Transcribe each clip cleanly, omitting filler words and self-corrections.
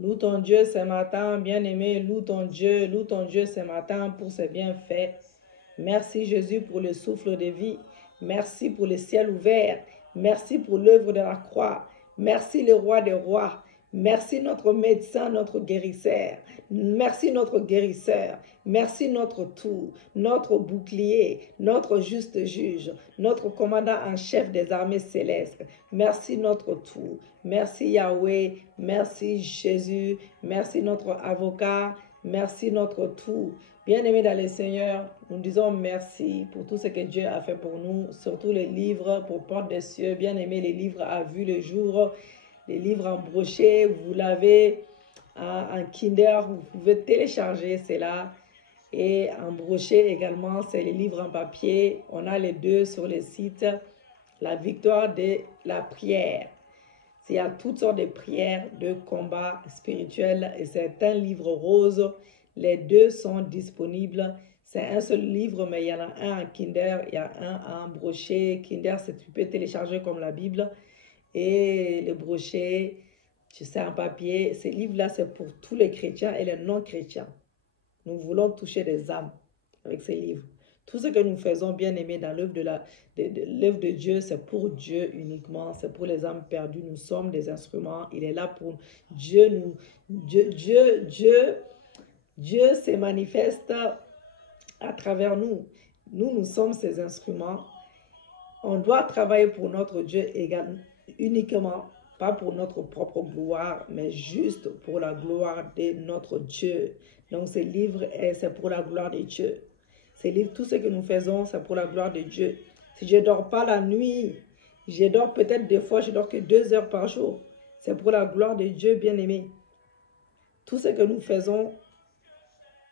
Loue ton Dieu ce matin, bien-aimé, loue ton Dieu ce matin pour ses bienfaits. Merci Jésus pour le souffle de vie. Merci pour le ciel ouvert. Merci pour l'œuvre de la croix. Merci le roi des rois. Merci notre médecin, notre guérisseur. Merci notre guérisseur. Merci notre tout, notre bouclier, notre juste juge, notre commandant en chef des armées célestes. Merci notre tout. Merci Yahweh. Merci Jésus. Merci notre avocat. Merci notre tout. Bien-aimés dans le Seigneur, nous disons merci pour tout ce que Dieu a fait pour nous, surtout les livres pour Porte des cieux. Bien-aimés, les livres à vue le jour, les livres en brochet, vous l'avez en Kinder, vous pouvez télécharger cela. Et en brochet également, c'est les livres en papier. On a les deux sur le site. La victoire de la prière. Il y a toutes sortes de prières, de combats spirituels et c'est un livre rose. Les deux sont disponibles. C'est un seul livre, mais il y en a un en Kinder, il y a un en brochet. Kinder, tu peux télécharger comme la Bible. Et le brochet, tu sais, en papier. Ces livres-là, c'est pour tous les chrétiens et les non-chrétiens. Nous voulons toucher des âmes avec ces livres. Tout ce que nous faisons, bien aimé, dans l'œuvre de Dieu, c'est pour Dieu uniquement, c'est pour les âmes perdues. Nous sommes des instruments. Il est là pour Dieu. Dieu se manifeste à travers nous. Nous sommes ses instruments. On doit travailler pour notre Dieu uniquement, pas pour notre propre gloire, mais juste pour la gloire de notre Dieu. Donc, ce livre, c'est pour la gloire de Dieu. Ces livres, tout ce que nous faisons, c'est pour la gloire de Dieu. Si je ne dors pas la nuit, je dors peut-être des fois, je dors que 2 heures par jour. C'est pour la gloire de Dieu, bien-aimé. Tout ce que nous faisons,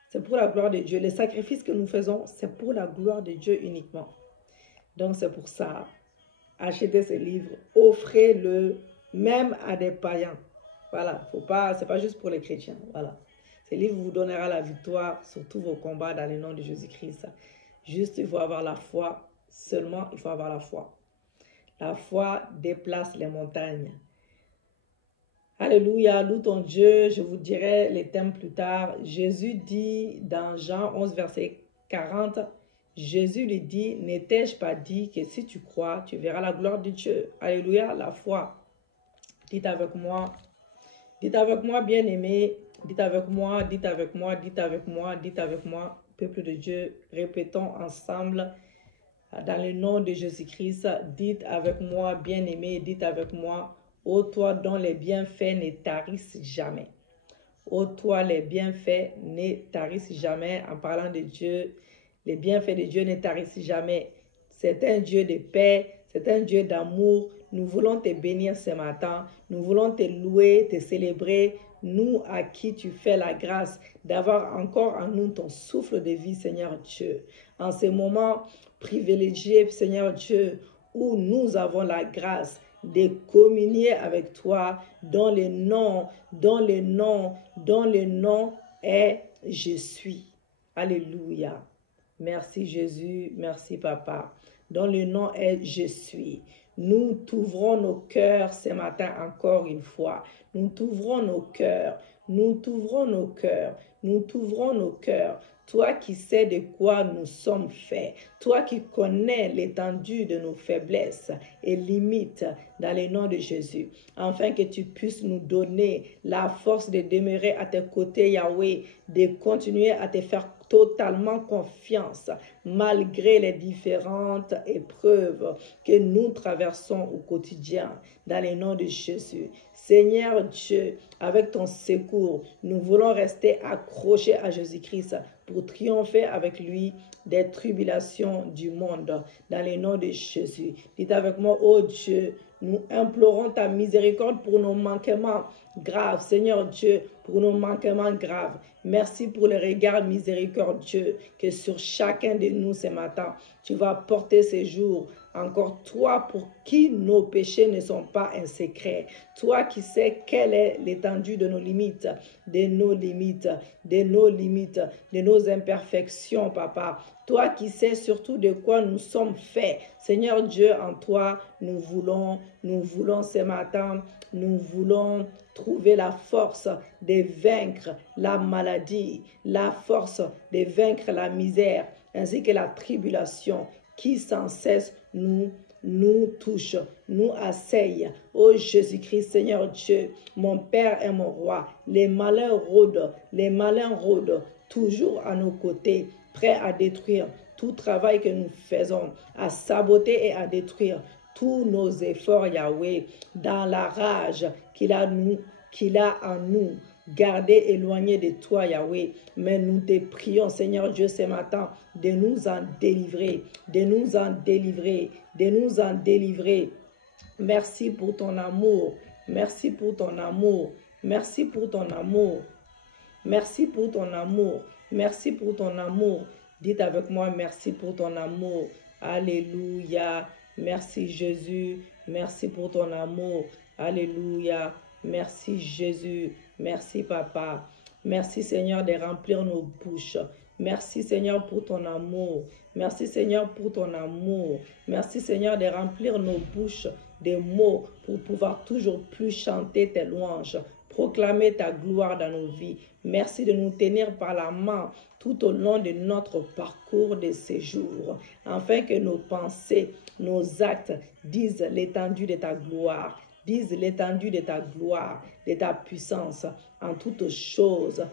c'est pour la gloire de Dieu. Les sacrifices que nous faisons, c'est pour la gloire de Dieu uniquement. Donc, c'est pour ça. Achetez ce livre, offrez-le même à des païens. Voilà, c'est pas juste pour les chrétiens. Voilà. Ce livre vous donnera la victoire sur tous vos combats dans le nom de Jésus-Christ. Juste, il faut avoir la foi. Seulement, il faut avoir la foi. La foi déplace les montagnes. Alléluia, loue ton Dieu. Je vous dirai les thèmes plus tard. Jésus dit dans Jean 11, verset 40, Jésus lui dit, n'étais-je pas dit que si tu crois, tu verras la gloire de Dieu. Alléluia, la foi. Dites avec moi, bien-aimés. Dites avec moi, dites avec moi, dites avec moi, dites avec moi, peuple de Dieu. Répétons ensemble dans le nom de Jésus-Christ. Dites avec moi, bien-aimés, dites avec moi, ô toi dont les bienfaits ne tarissent jamais. Ô toi, les bienfaits ne tarissent jamais. En parlant de Dieu, les bienfaits de Dieu ne tarissent jamais. C'est un Dieu de paix, c'est un Dieu d'amour. Nous voulons te bénir ce matin. Nous voulons te louer, te célébrer. Nous à qui tu fais la grâce d'avoir encore en nous ton souffle de vie, Seigneur Dieu. En ce moment privilégié, Seigneur Dieu, où nous avons la grâce de communier avec toi dans le nom est je suis. Alléluia. Merci Jésus, merci Papa. Dans le nom est je suis. Nous t'ouvrons nos cœurs ce matin encore une fois. Nous t'ouvrons nos cœurs. Nous t'ouvrons nos cœurs. Nous t'ouvrons nos cœurs. Toi qui sais de quoi nous sommes faits. Toi qui connais l'étendue de nos faiblesses et limites dans le nom de Jésus. Afin que tu puisses nous donner la force de demeurer à tes côtés, Yahweh, de continuer à te faire totalement confiance malgré les différentes épreuves que nous traversons au quotidien dans le nom de Jésus. Seigneur Dieu, avec ton secours, nous voulons rester accrochés à Jésus-Christ pour triompher avec lui des tribulations du monde dans le nom de Jésus. Dites avec moi, oh Dieu, nous implorons ta miséricorde pour nos manquements graves. Seigneur Dieu, pour nos manquements graves. Merci pour le regard miséricordieux que sur chacun de nous ce matin, tu vas porter ces jours encore toi pour qui nos péchés ne sont pas un secret. Toi qui sais quelle est l'étendue de nos limites, de nos limites, de nos limites, de nos imperfections, papa. Toi qui sais surtout de quoi nous sommes faits. Seigneur Dieu, en toi, nous voulons ce matin, nous voulons trouver la force de vaincre la maladie, la force de vaincre la misère, ainsi que la tribulation qui sans cesse nous touche, nous assaille. Ô Jésus-Christ, Seigneur Dieu, mon Père et mon Roi, les malins rôdent toujours à nos côtés, prêts à détruire tout travail que nous faisons, à saboter et à détruire tous nos efforts, Yahweh, dans la rage qu'il a en nous. Gardez éloigné de toi, Yahweh. Mais nous te prions, Seigneur Dieu, ce matin, de nous en délivrer, de nous en délivrer, de nous en délivrer. Merci pour ton amour. Merci pour ton amour. Merci pour ton amour. Merci pour ton amour. Merci pour ton amour. Dites avec moi, merci pour ton amour. Alléluia. Merci Jésus. Merci pour ton amour. Alléluia. Merci Jésus. Merci Papa. Merci Seigneur de remplir nos bouches. Merci Seigneur pour ton amour. Merci Seigneur pour ton amour. Merci Seigneur de remplir nos bouches de mots pour pouvoir toujours plus chanter tes louanges, proclamer ta gloire dans nos vies. Merci de nous tenir par la main tout au long de notre parcours de séjour, afin que nos pensées, nos actes disent l'étendue de ta gloire, disent l'étendue de ta gloire, de ta puissance, en toutes choses,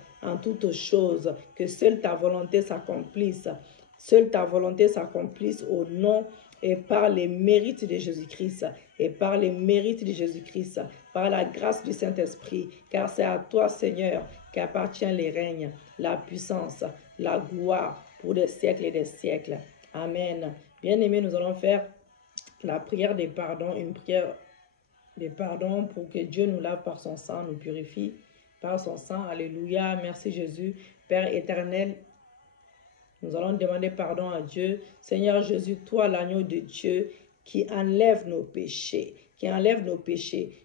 que seule ta volonté s'accomplisse. Seule ta volonté s'accomplisse au nom et par les mérites de Jésus-Christ, et par les mérites de Jésus-Christ, par la grâce du Saint-Esprit, car c'est à toi, Seigneur, qu'appartient les règnes, la puissance, la gloire pour des siècles et des siècles. Amen. Bien-aimés, nous allons faire la prière des pardons, une prière des pardons pour que Dieu nous lave par son sang, nous purifie par son sang. Alléluia. Merci Jésus. Père éternel, nous allons demander pardon à Dieu. Seigneur Jésus, toi l'agneau de Dieu qui enlève nos péchés,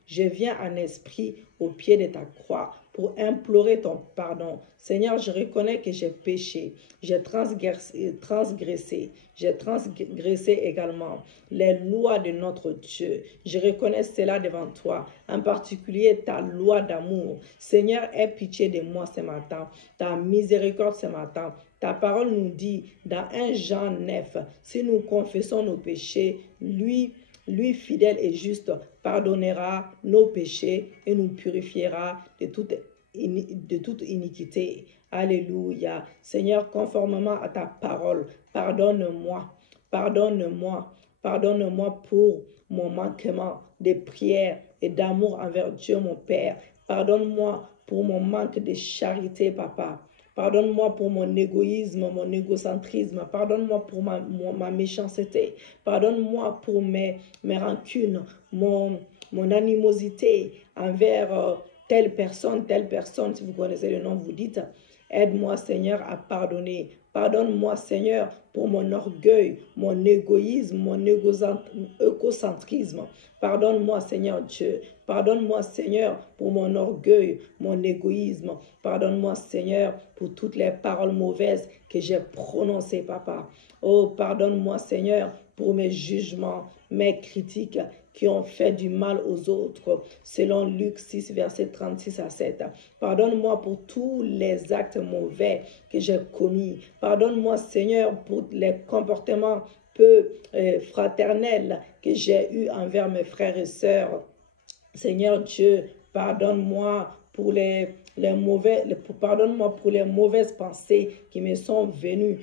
je viens en esprit au pied de ta croix pour implorer ton pardon. Seigneur, je reconnais que j'ai péché, j'ai transgressé également les lois de notre Dieu. Je reconnais cela devant toi, en particulier ta loi d'amour. Seigneur, aie pitié de moi ce matin, ta miséricorde ce matin. Ta parole nous dit dans 1 Jean 9, si nous confessons nos péchés, lui fidèle et juste, pardonnera nos péchés et nous purifiera de toute iniquité. Alléluia. Seigneur, conformément à ta parole, pardonne-moi pour mon manquement de prière et d'amour envers Dieu mon Père. Pardonne-moi pour mon manque de charité, Papa. Pardonne-moi pour mon égoïsme, mon égocentrisme. Pardonne-moi pour ma méchanceté. Pardonne-moi pour mes rancunes, mon animosité envers telle personne. Si vous connaissez le nom, vous dites, aide-moi Seigneur à pardonner. Pardonne-moi Seigneur pour mon orgueil, mon égoïsme, mon égocentrisme. Pardonne-moi Seigneur Dieu. Pardonne-moi Seigneur pour mon orgueil, mon égoïsme. Pardonne-moi Seigneur pour toutes les paroles mauvaises que j'ai prononcées, Papa. Oh, pardonne-moi Seigneur pour mes jugements, mes critiques qui ont fait du mal aux autres, selon Luc 6, verset 36 à 7. Pardonne-moi pour tous les actes mauvais que j'ai commis. Pardonne-moi, Seigneur, pour les comportements peu fraternels que j'ai eus envers mes frères et sœurs. Seigneur Dieu, pardonne-moi pour pardonne-moi pour les mauvaises pensées qui me sont venues.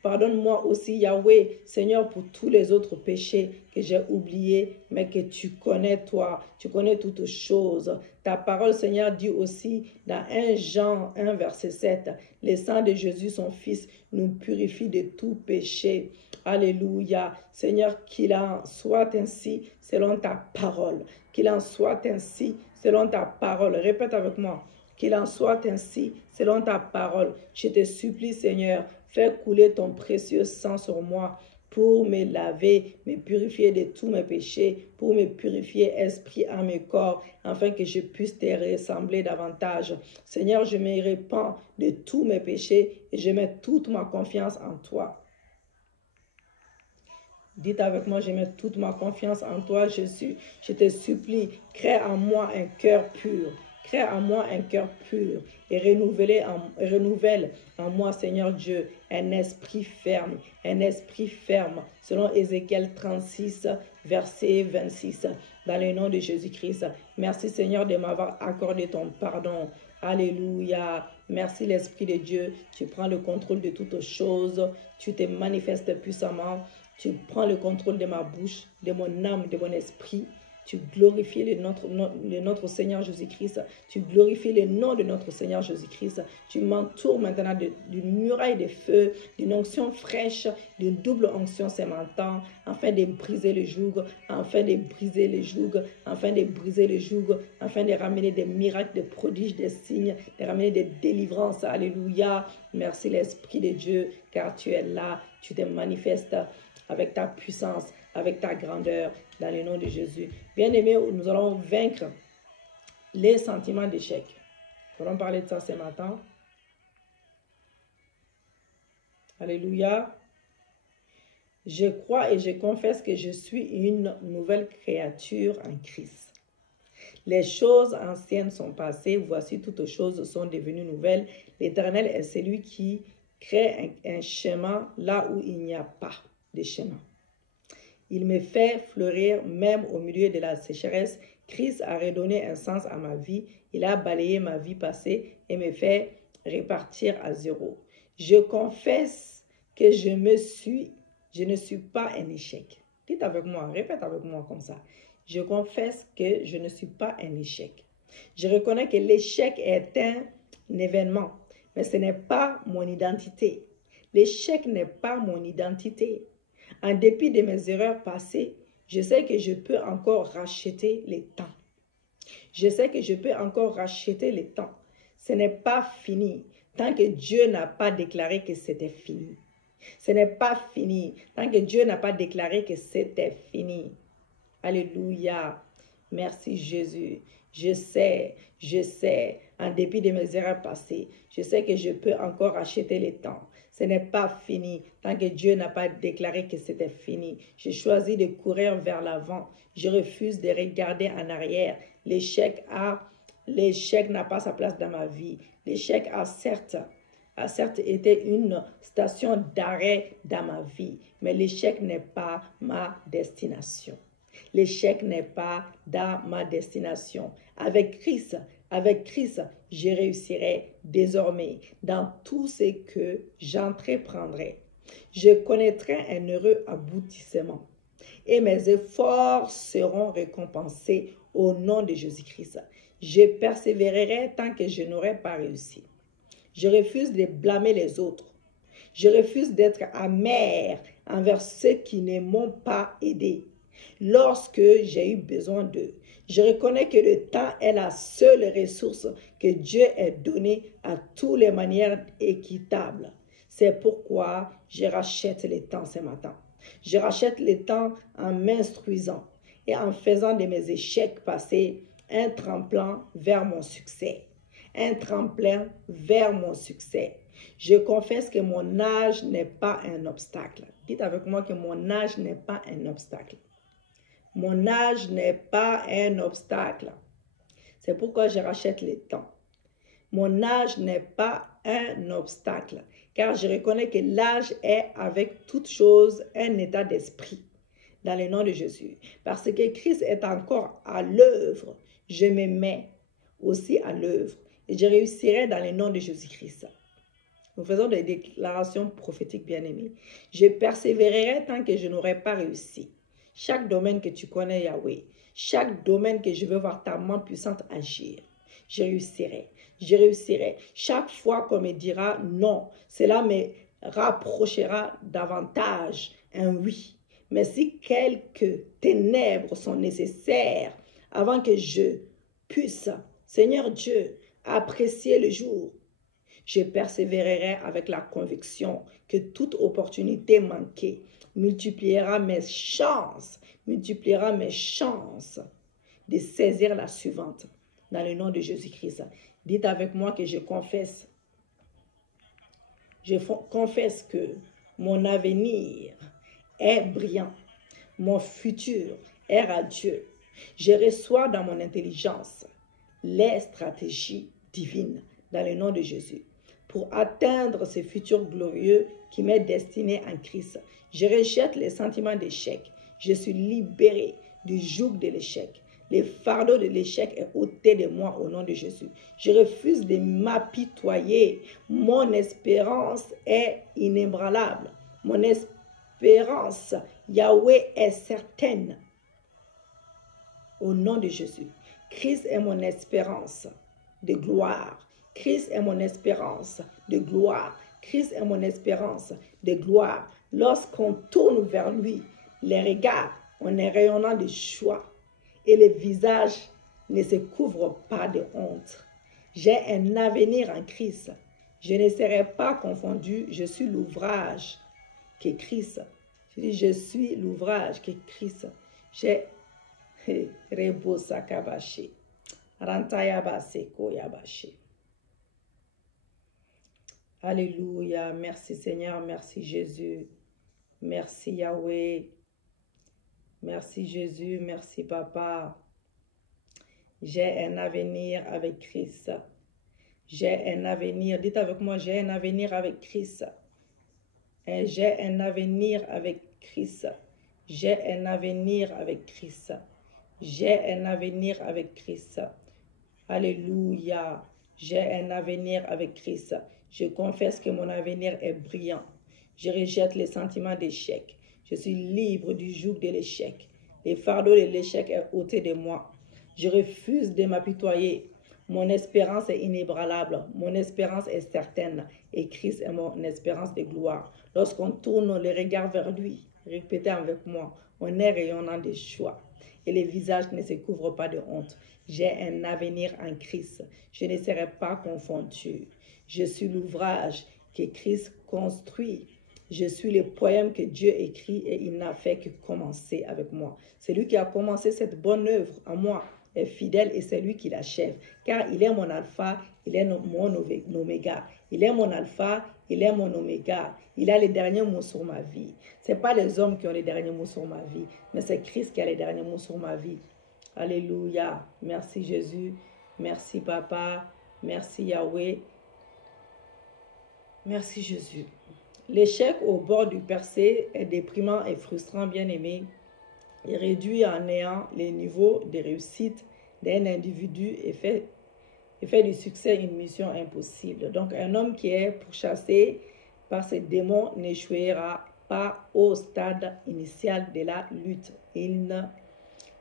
Pardonne-moi aussi, Yahweh, Seigneur, pour tous les autres péchés que j'ai oubliés, mais que tu connais, toi. Tu connais toutes choses. Ta parole, Seigneur, dit aussi dans 1 Jean 1, verset 7, « Le sang de Jésus, son Fils, nous purifie de tout péché. » Alléluia. Seigneur, qu'il en soit ainsi selon ta parole. Qu'il en soit ainsi selon ta parole. Répète avec moi. Qu'il en soit ainsi selon ta parole. Je te supplie, Seigneur, fais couler ton précieux sang sur moi pour me laver, me purifier de tous mes péchés, pour me purifier esprit, âme et corps, afin que je puisse te ressembler davantage. Seigneur, je me répands de tous mes péchés et je mets toute ma confiance en toi. Dites avec moi, je mets toute ma confiance en toi, Jésus. Je te supplie, crée en moi un cœur pur. Crée en moi un cœur pur et renouvelle en moi, Seigneur Dieu, un esprit ferme, selon Ézéchiel 36, verset 26, dans le nom de Jésus-Christ. Merci, Seigneur, de m'avoir accordé ton pardon. Alléluia. Merci, l'Esprit de Dieu. Tu prends le contrôle de toutes choses. Tu te manifestes puissamment. Tu prends le contrôle de ma bouche, de mon âme, de mon esprit. Tu glorifies le notre Seigneur Jésus-Christ. Tu glorifies le nom de notre Seigneur Jésus-Christ. Tu m'entoures maintenant d'une muraille de feu, d'une onction fraîche, d'une double onction sémentant, afin de briser le joug, afin de briser le joug, afin de briser le joug, afin de ramener des miracles, des prodiges, des signes, de ramener des délivrances. Alléluia. Merci l'Esprit de Dieu, car tu es là, tu te manifestes avec ta puissance, avec ta grandeur, dans le nom de Jésus. Bien-aimés, nous allons vaincre les sentiments d'échec. Nous allons parler de ça ce matin. Alléluia. Je crois et je confesse que je suis une nouvelle créature en Christ. Les choses anciennes sont passées, voici toutes choses sont devenues nouvelles. L'Éternel est celui qui crée un chemin là où il n'y a pas de chemin. Il me fait fleurir même au milieu de la sécheresse. Christ a redonné un sens à ma vie. Il a balayé ma vie passée et me fait repartir à zéro. Je confesse que je ne suis pas un échec. Dites avec moi, répète avec moi comme ça. Je confesse que je ne suis pas un échec. Je reconnais que l'échec est un événement, mais ce n'est pas mon identité. L'échec n'est pas mon identité. En dépit de mes erreurs passées, je sais que je peux encore racheter le temps. Je sais que je peux encore racheter le temps. Ce n'est pas fini tant que Dieu n'a pas déclaré que c'était fini. Ce n'est pas fini tant que Dieu n'a pas déclaré que c'était fini. Alléluia. Merci Jésus. Je sais, en dépit de mes erreurs passées, je sais que je peux encore racheter le temps. Ce n'est pas fini tant que Dieu n'a pas déclaré que c'était fini. J'ai choisi de courir vers l'avant. Je refuse de regarder en arrière. L'échec n'a pas sa place dans ma vie. L'échec a certes été une station d'arrêt dans ma vie, mais l'échec n'est pas ma destination. L'échec n'est pas dans ma destination. Avec Christ, je réussirai désormais dans tout ce que j'entreprendrai. Je connaîtrai un heureux aboutissement et mes efforts seront récompensés au nom de Jésus-Christ. Je persévérerai tant que je n'aurai pas réussi. Je refuse de blâmer les autres. Je refuse d'être amer envers ceux qui ne m'ont pas aidé lorsque j'ai eu besoin d'eux. Je reconnais que le temps est la seule ressource que Dieu a donnée à toutes les manières équitables. C'est pourquoi je rachète le temps ce matin. Je rachète le temps en m'instruisant et en faisant de mes échecs passés un tremplin vers mon succès. Un tremplin vers mon succès. Je confesse que mon âge n'est pas un obstacle. Dites avec moi que mon âge n'est pas un obstacle. Mon âge n'est pas un obstacle. C'est pourquoi je rachète le temps. Mon âge n'est pas un obstacle, car je reconnais que l'âge est avec toute chose un état d'esprit, dans le nom de Jésus. Parce que Christ est encore à l'œuvre, je me mets aussi à l'œuvre et je réussirai dans le nom de Jésus-Christ. Nous faisons des déclarations prophétiques bien-aimées. Je persévérerai tant que je n'aurai pas réussi. Chaque domaine que tu connais, Yahweh, chaque domaine que je veux voir ta main puissante agir, je réussirai. Je réussirai. Chaque fois qu'on me dira non, cela me rapprochera davantage un oui. Mais si quelques ténèbres sont nécessaires avant que je puisse, Seigneur Dieu, apprécier le jour, Je persévérerai avec la conviction que toute opportunité manquée multipliera mes chances de saisir la suivante. Dans le nom de Jésus-Christ. Dites avec moi que je confesse. Je confesse que mon avenir est brillant. Mon futur est radieux. Je reçois dans mon intelligence les stratégies divines dans le nom de Jésus pour atteindre ce futur glorieux qui m'est destiné en Christ. Je rejette les sentiments d'échec. Je suis libéré du joug de l'échec. Le fardeau de l'échec est ôté de moi au nom de Jésus. Je refuse de m'apitoyer. Mon espérance est inébranlable. Mon espérance, Yahweh, est certaine. Au nom de Jésus. Christ est mon espérance de gloire. Christ est mon espérance de gloire. Christ est mon espérance de gloire. Lorsqu'on tourne vers lui, les regards, on est rayonnant de joie. Et le visage ne se couvre pas de honte. J'ai un avenir en Christ. Je ne serai pas confondu. Je suis l'ouvrage que Christ. Je dis, je suis l'ouvrage que Christ. J'ai Rebo Sakabashi. Rantayabaseko Yabashi. Alléluia. Merci Seigneur. Merci Jésus. Merci Yahweh. Merci Jésus, merci Papa. J'ai un avenir avec Christ. J'ai un avenir, dites avec moi, j'ai un avenir avec Christ. J'ai un avenir avec Christ. J'ai un avenir avec Christ. J'ai un avenir avec Christ. Alléluia. J'ai un avenir avec Christ. Je confesse que mon avenir est brillant. Je rejette les sentiments d'échec. Je suis libre du joug de l'échec. Le fardeau de l'échec est ôté de moi. Je refuse de m'apitoyer. Mon espérance est inébranlable. Mon espérance est certaine. Et Christ est mon espérance de gloire. Lorsqu'on tourne le regard vers lui, répétez avec moi, on est rayonnant de joie. Et les visages ne se couvrent pas de honte. J'ai un avenir en Christ. Je ne serai pas confondu. Je suis l'ouvrage que Christ construit. Je suis le poème que Dieu écrit et il n'a fait que commencer avec moi. C'est lui qui a commencé cette bonne œuvre en moi est fidèle et c'est lui qui l'achève. Car il est mon alpha, il est mon oméga. Il est mon alpha, il est mon oméga. Il a les derniers mots sur ma vie. Ce n'est pas les hommes qui ont les derniers mots sur ma vie, mais c'est Christ qui a les derniers mots sur ma vie. Alléluia. Merci Jésus. Merci Papa. Merci Yahweh. Merci Jésus. L'échec au bord du percé est déprimant et frustrant, bien-aimé. Il réduit en néant les niveaux de réussite d'un individu et fait du succès une mission impossible. Donc, un homme qui est pourchassé par ses démons n'échouera pas au stade initial de la lutte. Il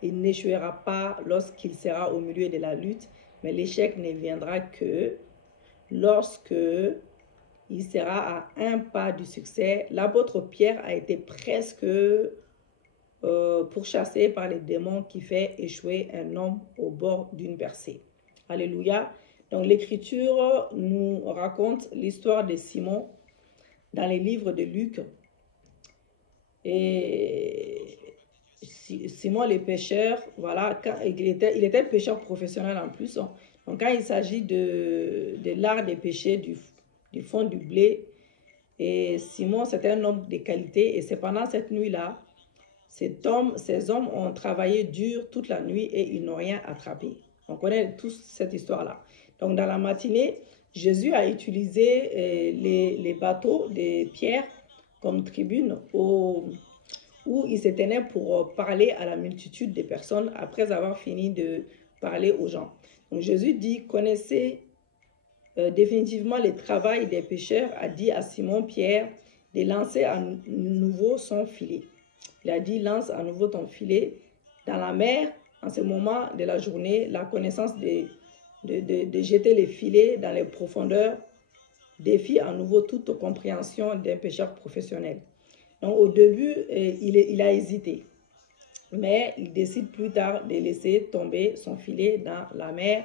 n'échouera pas lorsqu'il sera au milieu de la lutte, mais l'échec ne viendra que lorsque il sera à un pas du succès. L'apôtre Pierre a été presque pourchassé par les démons qui fait échouer un homme au bord d'une percée. Alléluia. Donc l'Écriture nous raconte l'histoire de Simon dans les livres de Luc. Et Simon le pêcheur, voilà, quand il était pêcheur professionnel en plus. Donc quand il s'agit de l'art de pêcher du fond du blé, et Simon c'était un homme de qualité et c'est pendant cette nuit-là, ces hommes ont travaillé dur toute la nuit et ils n'ont rien attrapé. On connaît tous cette histoire-là. Donc dans la matinée, Jésus a utilisé les bateaux de Pierre comme tribune où il se tenait pour parler à la multitude de personnes après avoir fini de parler aux gens. Donc Jésus dit, connaissez définitivement le travail des pêcheurs, a dit à Simon Pierre de lancer à nouveau son filet. Il a dit, lance à nouveau ton filet dans la mer. En ce moment de la journée, la connaissance de jeter les filets dans les profondeurs défie à nouveau toute compréhension d'un pêcheur professionnel. Donc au début, il a hésité. Mais il décide plus tard de laisser tomber son filet dans la mer.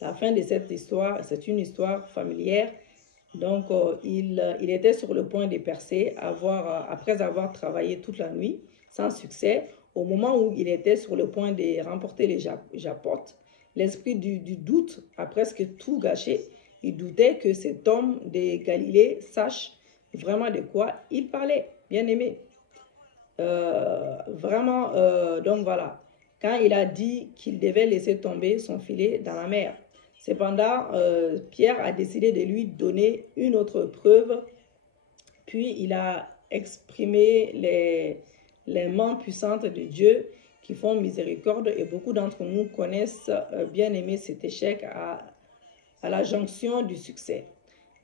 La fin de cette histoire, c'est une histoire familière. Donc, il était sur le point de percer après avoir travaillé toute la nuit sans succès. Au moment où il était sur le point de remporter les jackpots, l'esprit du doute a presque tout gâché. Il doutait que cet homme de Galilée sache vraiment de quoi il parlait. Bien aimé. Donc voilà. Quand il a dit qu'il devait laisser tomber son filet dans la mer. Cependant, Pierre a décidé de lui donner une autre preuve. Puis il a exprimé les mains puissantes de Dieu qui font miséricorde. Et beaucoup d'entre nous connaissent bien aimé cet échec à la jonction du succès.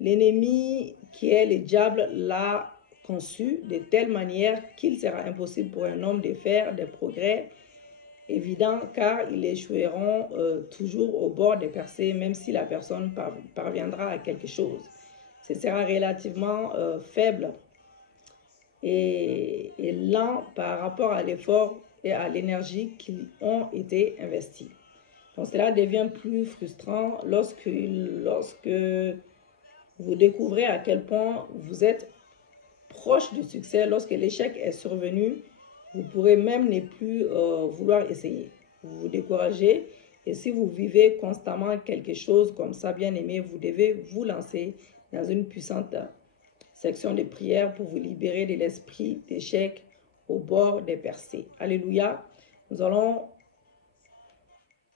L'ennemi qui est le diable l'a conçu de telle manière qu'il sera impossible pour un homme de faire des progrès évidents car ils échoueront toujours au bord des percées même si la personne parviendra à quelque chose. Ce sera relativement faible et lent par rapport à l'effort et à l'énergie qui ont été investis. Donc cela devient plus frustrant lorsque vous découvrez à quel point vous êtes proche du succès. Lorsque l'échec est survenu, vous pourrez même ne plus vouloir essayer. Vous vous découragez et si vous vivez constamment quelque chose comme ça, bien aimé, vous devez vous lancer dans une puissante section de prière pour vous libérer de l'esprit d'échec au bord des percées. Alléluia. Nous allons...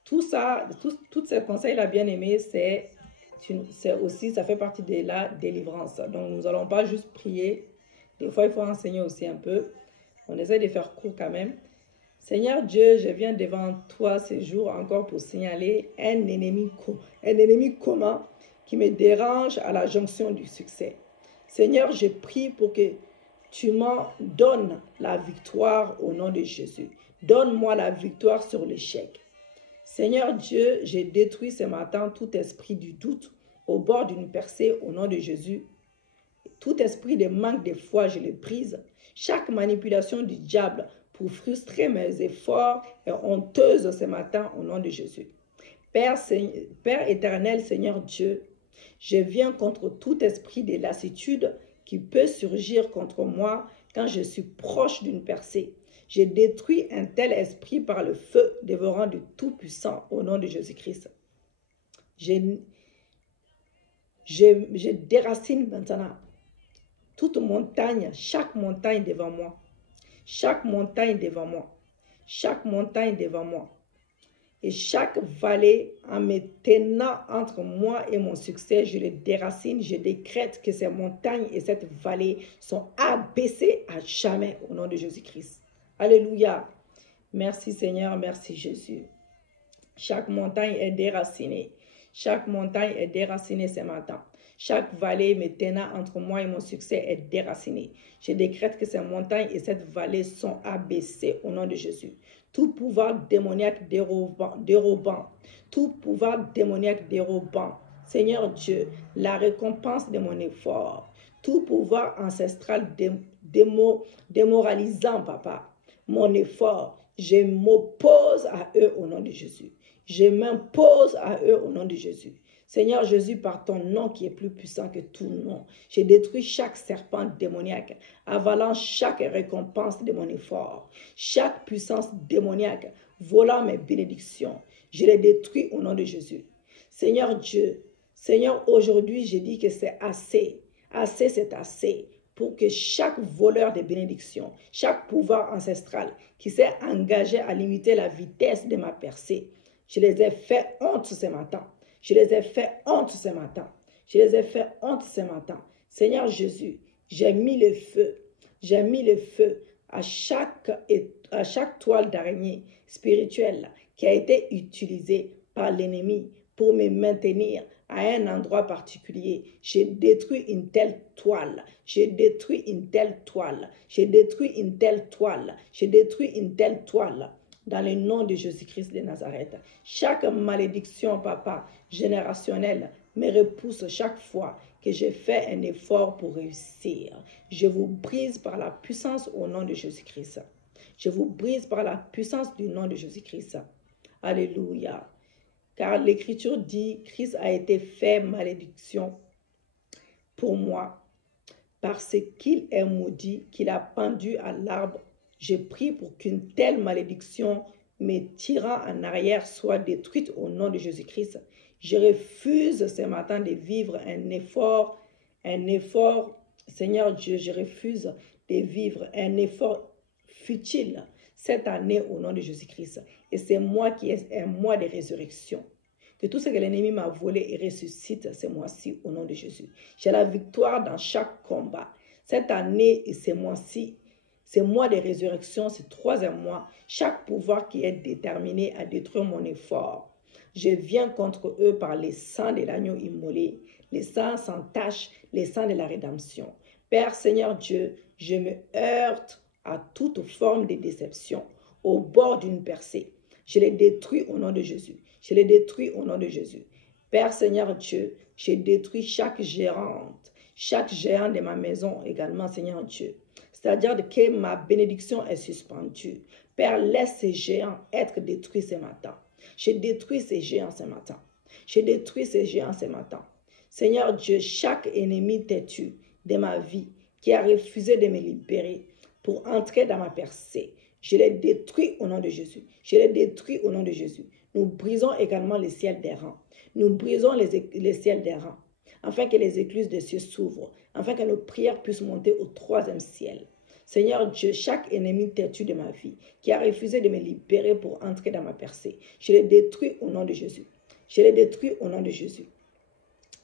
Tout ça, tous ces conseils-là, bien aimés, c'est aussi, ça fait partie de la délivrance. Donc, nous n'allons pas juste prier. Des fois, il faut enseigner aussi un peu. On essaie de faire court quand même. Seigneur Dieu, je viens devant toi ce jour encore pour signaler un ennemi commun qui me dérange à la jonction du succès. Seigneur, je prie pour que tu m'en donnes la victoire au nom de Jésus. Donne-moi la victoire sur l'échec. Seigneur Dieu, j'ai détruit ce matin tout esprit du doute au bord d'une percée au nom de Jésus. Tout esprit de manque de foi, je le brise. Chaque manipulation du diable pour frustrer mes efforts est honteuse ce matin au nom de Jésus. Père éternel, Seigneur Dieu, je viens contre tout esprit de lassitude qui peut surgir contre moi quand je suis proche d'une percée. Je détruis un tel esprit par le feu dévorant du Tout-Puissant au nom de Jésus-Christ. Je déracine maintenant toute montagne, chaque montagne devant moi. Chaque montagne devant moi. Chaque montagne devant moi. Et chaque vallée en me tenant entre moi et mon succès, je le déracine, je décrète que ces montagnes et cette vallée sont abaissées à jamais au nom de Jésus-Christ. Alléluia. Merci Seigneur, merci Jésus. Chaque montagne est déracinée. Chaque montagne est déracinée ce matin. Chaque vallée me tenant entre moi et mon succès est déracinée. Je décrète que ces montagnes et cette vallée sont abaissées au nom de Jésus. Tout pouvoir démoniaque dérobant, tout pouvoir démoniaque dérobant, Seigneur Dieu, la récompense de mon effort, tout pouvoir ancestral démoralisant, papa, mon effort, je m'oppose à eux au nom de Jésus. Je m'impose à eux au nom de Jésus. Seigneur Jésus, par ton nom qui est plus puissant que tout nom, je détruis chaque serpent démoniaque, avalant chaque récompense de mon effort, chaque puissance démoniaque, volant mes bénédictions. Je les détruis au nom de Jésus. Seigneur Dieu, Seigneur, aujourd'hui, je dis que c'est assez. Assez, c'est assez. Pour que chaque voleur de bénédictions, chaque pouvoir ancestral qui s'est engagé à limiter la vitesse de ma percée, je les ai fait honte ce matin. Je les ai fait honte ce matin. Je les ai fait honte ce matin. Seigneur Jésus, j'ai mis le feu. J'ai mis le feu à chaque toile d'araignée spirituelle qui a été utilisée par l'ennemi pour me maintenir à un endroit particulier. J'ai détruit une telle toile. J'ai détruit une telle toile. J'ai détruit une telle toile. J'ai détruit une telle toile. Dans le nom de Jésus-Christ de Nazareth. Chaque malédiction, papa, générationnelle, me repousse chaque fois que je fais un effort pour réussir. Je vous brise par la puissance au nom de Jésus-Christ. Je vous brise par la puissance du nom de Jésus-Christ. Alléluia. Car l'Écriture dit, Christ a été fait malédiction pour moi, parce qu'il est maudit, qu'il a pendu à l'arbre. Je prie pour qu'une telle malédiction me tirant en arrière soit détruite au nom de Jésus-Christ. Je refuse ce matin de vivre un effort, Seigneur Dieu, je refuse de vivre un effort futile cette année au nom de Jésus-Christ. Et c'est moi qui ai un mois de résurrection. Que tout ce que l'ennemi m'a volé et ressuscite ce mois-ci au nom de Jésus. J'ai la victoire dans chaque combat. Cette année et ce mois-ci, ce mois de résurrection, ce troisième mois, chaque pouvoir qui est déterminé à détruire mon effort, je viens contre eux par les sangs de l'agneau immolé, les sangs sans tache, les sangs de la rédemption. Père Seigneur Dieu, je me heurte à toute forme de déception, au bord d'une percée. Je les détruis au nom de Jésus. Je les détruis au nom de Jésus. Père Seigneur Dieu, je détruis chaque gérante, chaque gérant de ma maison également, Seigneur Dieu. C'est-à-dire que ma bénédiction est suspendue. Père, laisse ces géants être détruits ce matin. Je détruis ces géants ce matin. Je détruis ces géants ce matin. Seigneur Dieu, chaque ennemi têtu de ma vie qui a refusé de me libérer pour entrer dans ma percée, je les détruis au nom de Jésus. Je les détruis au nom de Jésus. Nous brisons également les ciels des rangs. Nous brisons les ciels des rangs, afin que les écluses des cieux s'ouvrent, afin que nos prières puissent monter au troisième ciel. Seigneur Dieu, chaque ennemi têtu de ma vie, qui a refusé de me libérer pour entrer dans ma percée, je les détruis au nom de Jésus. Je les détruis au nom de Jésus.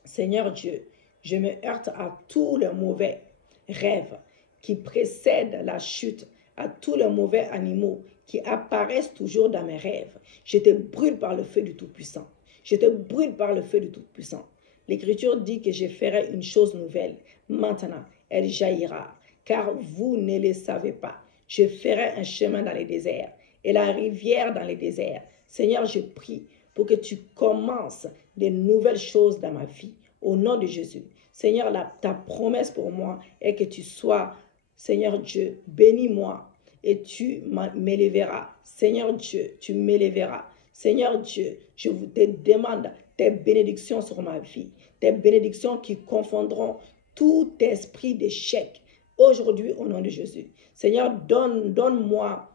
Seigneur Dieu, je me heurte à tous les mauvais rêves qui précèdent la chute, à tous les mauvais animaux qui apparaissent toujours dans mes rêves. Je te brûle par le feu du Tout-Puissant. Je te brûle par le feu du Tout-Puissant. L'Écriture dit que je ferai une chose nouvelle. Maintenant, elle jaillira, car vous ne le savez pas. Je ferai un chemin dans les déserts et la rivière dans les déserts. Seigneur, je prie pour que tu commences de nouvelles choses dans ma vie, au nom de Jésus. Seigneur, ta promesse pour moi est que tu sois, Seigneur Dieu, bénis-moi et tu m'élèveras. Seigneur Dieu, tu m'élèveras. Seigneur Dieu, je te demande tes bénédictions sur ma vie, tes bénédictions qui confondront tout esprit d'échec aujourd'hui au nom de Jésus. Seigneur, donne-le-moi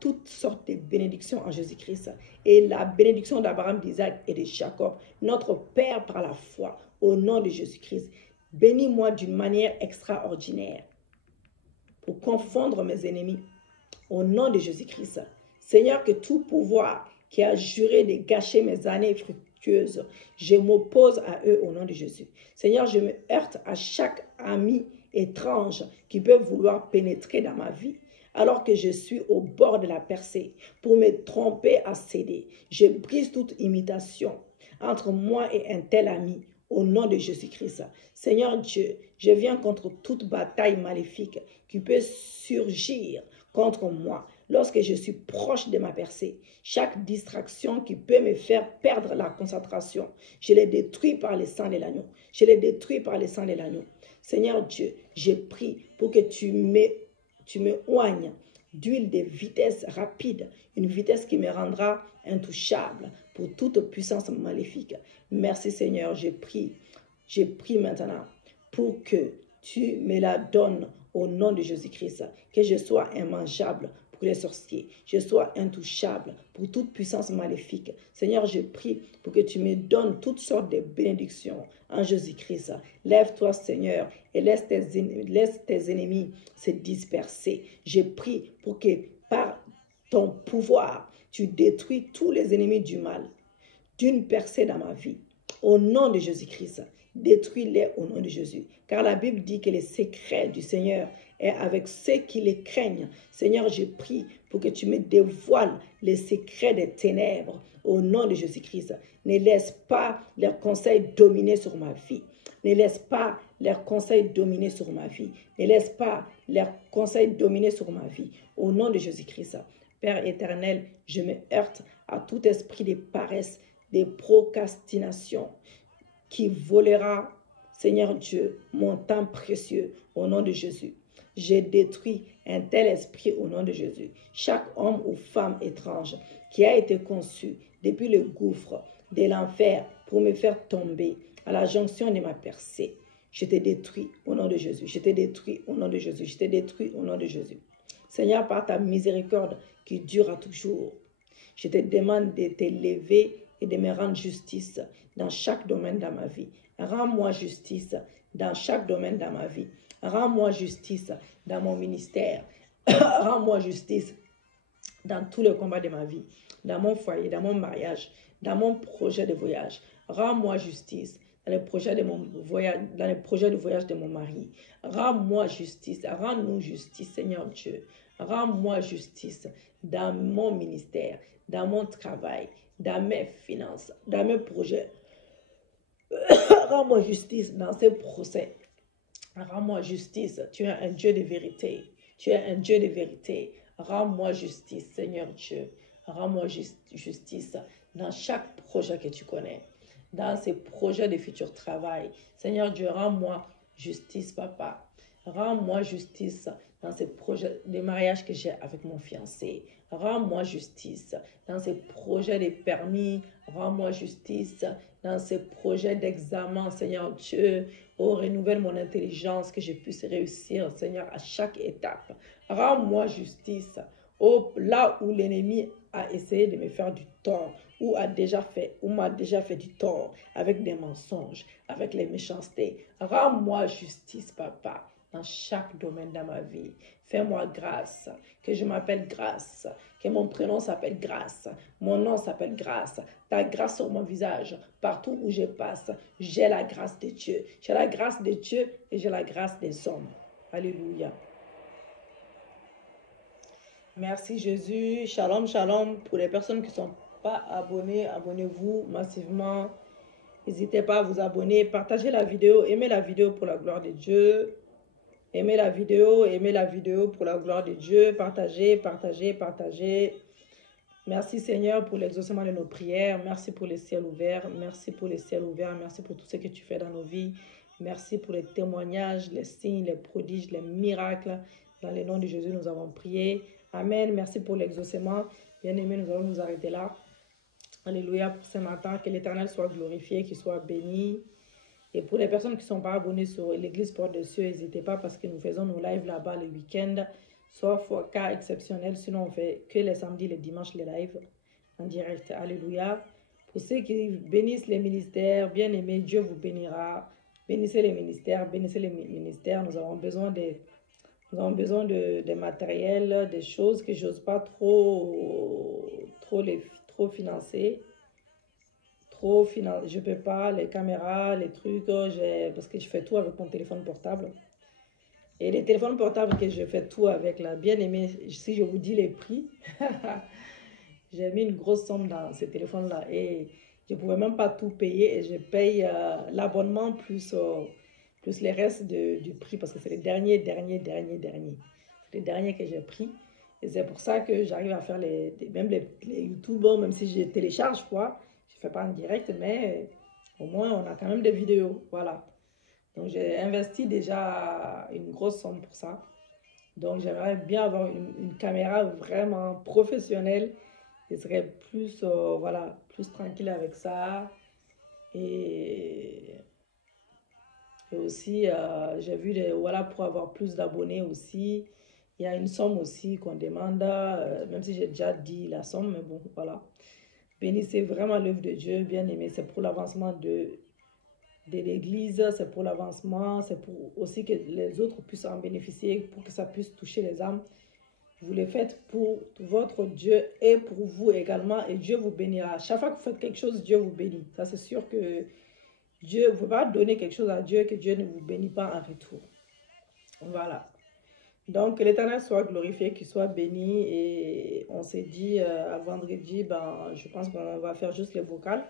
toutes sortes de bénédictions en Jésus-Christ et la bénédiction d'Abraham, d'Isaac et de Jacob, notre Père par la foi, au nom de Jésus-Christ. Bénis-moi d'une manière extraordinaire pour confondre mes ennemis, au nom de Jésus-Christ. Seigneur, que tout pouvoir qui a juré de gâcher mes années fructueuses, je m'oppose à eux au nom de Jésus. Seigneur, je me heurte à chaque ami étrange qui peut vouloir pénétrer dans ma vie alors que je suis au bord de la percée pour me tromper à céder. Je brise toute imitation entre moi et un tel ami au nom de Jésus-Christ. Seigneur Dieu, je viens contre toute bataille maléfique qui peut surgir contre moi lorsque je suis proche de ma percée. Chaque distraction qui peut me faire perdre la concentration, je les détruis par le sang de l'agneau. Je les détruis par le sang de l'agneau. Seigneur Dieu, je prie pour que tu me oignes d'huile de vitesse rapide, une vitesse qui me rendra intouchable pour toute puissance maléfique. Merci Seigneur, je prie maintenant pour que tu me la donnes au nom de Jésus-Christ, que je sois immangeable pour les sorciers, je sois intouchable pour toute puissance maléfique. Seigneur, je prie pour que tu me donnes toutes sortes de bénédictions en Jésus-Christ. Lève-toi Seigneur et laisse tes ennemis se disperser. Je prie pour que par ton pouvoir, tu détruis tous les ennemis du mal d'une percée dans ma vie. Au nom de Jésus-Christ, détruis-les au nom de Jésus. Car la Bible dit que le secret du Seigneur est avec ceux qui les craignent. Seigneur, je prie pour que tu me dévoiles les secrets des ténèbres au nom de Jésus-Christ. Ne laisse pas leurs conseils dominer sur ma vie. Ne laisse pas leurs conseils dominer sur ma vie. Ne laisse pas leurs conseils dominer sur ma vie. Au nom de Jésus-Christ. Père éternel, je me heurte à tout esprit de paresse, de procrastination qui volera, Seigneur Dieu, mon temps précieux au nom de Jésus. J'ai détruit un tel esprit au nom de Jésus. Chaque homme ou femme étrange qui a été conçu depuis le gouffre de l'enfer pour me faire tomber à la jonction de ma percée, Je te détruis au nom de Jésus. Je te détruis au nom de Jésus. Je te détruis au nom de Jésus. Seigneur, par ta miséricorde qui dure à toujours, je te demande de t'élever et de me rendre justice dans chaque domaine de ma vie. Rends-moi justice dans chaque domaine de ma vie. Rends-moi justice dans mon ministère. Rends-moi justice dans tous les combats de ma vie, dans mon foyer, dans mon mariage, dans mon projet de voyage. Rends-moi justice dans le projet de mon voyage, dans le projet de voyage de mon mari. Rends-moi justice, rends-nous justice, Seigneur Dieu. Rends-moi justice dans mon ministère, dans mon travail, dans mes finances, dans mes projets. Rends-moi justice dans ces procès. Rends-moi justice. Tu es un Dieu de vérité. Tu es un Dieu de vérité. Rends-moi justice, Seigneur Dieu. Rends-moi justice dans chaque projet que tu connais. Dans ces projets de futur travail. Seigneur Dieu, rends-moi justice, Papa. Rends-moi justice dans ces projets de mariage que j'ai avec mon fiancé. Rends-moi justice dans ces projets de permis. Rends-moi justice dans ces projets d'examen, Seigneur Dieu. Oh, renouvelle mon intelligence, que je puisse réussir, Seigneur, à chaque étape. Rends-moi justice. Oh, là où l'ennemi a essayé de me faire du tort, ou m'a déjà fait du tort avec des mensonges, avec les méchancetés. Rends-moi justice, Papa, dans chaque domaine de ma vie. Fais-moi grâce, que je m'appelle Grâce, que mon prénom s'appelle Grâce, mon nom s'appelle Grâce. Ta grâce sur mon visage, partout où je passe, j'ai la grâce de Dieu. J'ai la grâce de Dieu et j'ai la grâce des hommes. Alléluia. Merci Jésus. Shalom, shalom. Pour les personnes qui ne sont pas abonnées, abonnez-vous massivement. N'hésitez pas à vous abonner. Partagez la vidéo. Aimez la vidéo pour la gloire de Dieu. Aimez la vidéo pour la gloire de Dieu. Partagez, partagez, partagez. Merci Seigneur pour l'exaucement de nos prières. Merci pour les ciels ouverts. Merci pour les ciels ouverts. Merci pour tout ce que tu fais dans nos vies. Merci pour les témoignages, les signes, les prodiges, les miracles. Dans le nom de Jésus, nous avons prié. Amen. Merci pour l'exaucement. Bien-aimés, nous allons nous arrêter là. Alléluia pour ce matin. Que l'Éternel soit glorifié, qu'il soit béni. Et pour les personnes qui ne sont pas abonnées sur l'Église Porte des Cieux, n'hésitez pas parce que nous faisons nos lives là-bas le week-end. Sauf cas exceptionnel, sinon on fait que les samedis, les dimanches, les lives en direct. Alléluia. Pour ceux qui bénissent les ministères, bien aimés, Dieu vous bénira. Bénissez les ministères, bénissez les ministères. Nous avons besoin de matériel, des choses que je n'ose pas trop financer. Je ne peux pas, les caméras, les trucs, parce que je fais tout avec mon téléphone portable. Et les téléphones portables que je fais tout avec, là, bien aimé, si je vous dis les prix, j'ai mis une grosse somme dans ces téléphones-là et je ne pouvais même pas tout payer et je paye l'abonnement plus les restes du prix parce que c'est les derniers. C'est les derniers que j'ai pris. Et c'est pour ça que j'arrive à faire même les YouTube, même si je télécharge, quoi. Je ne fais pas en direct, mais au moins on a quand même des vidéos, voilà. Donc, j'ai investi déjà une grosse somme pour ça. Donc, j'aimerais bien avoir une caméra vraiment professionnelle. Je serais plus, voilà, plus tranquille avec ça. Et aussi, j'ai vu, voilà, pour avoir plus d'abonnés aussi. Il y a une somme aussi qu'on demande, même si j'ai déjà dit la somme, mais bon, voilà. Bénissez vraiment l'œuvre de Dieu, bien aimé. C'est pour l'avancement de l'église, c'est pour l'avancement, c'est pour aussi que les autres puissent en bénéficier, pour que ça puisse toucher les âmes. Vous le faites pour votre Dieu et pour vous également, et Dieu vous bénira. Chaque fois que vous faites quelque chose, Dieu vous bénit. Ça, c'est sûr que Dieu, vous ne pouvez pas donner quelque chose à Dieu que Dieu ne vous bénit pas en retour. Voilà. Donc, que l'Éternel soit glorifié, qu'il soit béni, et on s'est dit à vendredi, je pense qu'on va faire juste les vocales.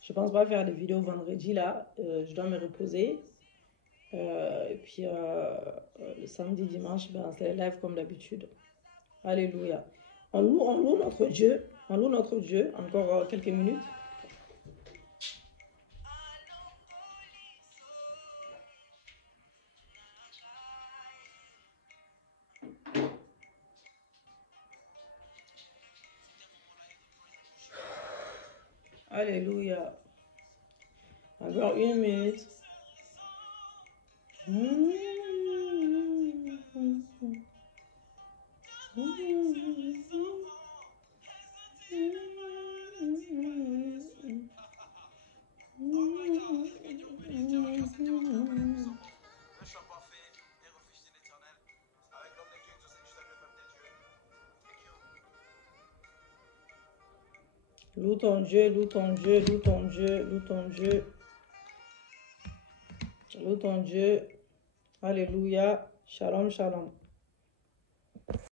Je pense pas faire des vidéos vendredi là. Je dois me reposer. Et puis le samedi, dimanche, c'est les live comme d'habitude. Alléluia. On loue notre Dieu. On loue notre Dieu. Encore quelques minutes. Alléluia. Encore une minute. Loue ton Dieu, loue ton Dieu, loue ton Dieu, loue ton Dieu. Loue ton Dieu. Alléluia. Shalom, shalom.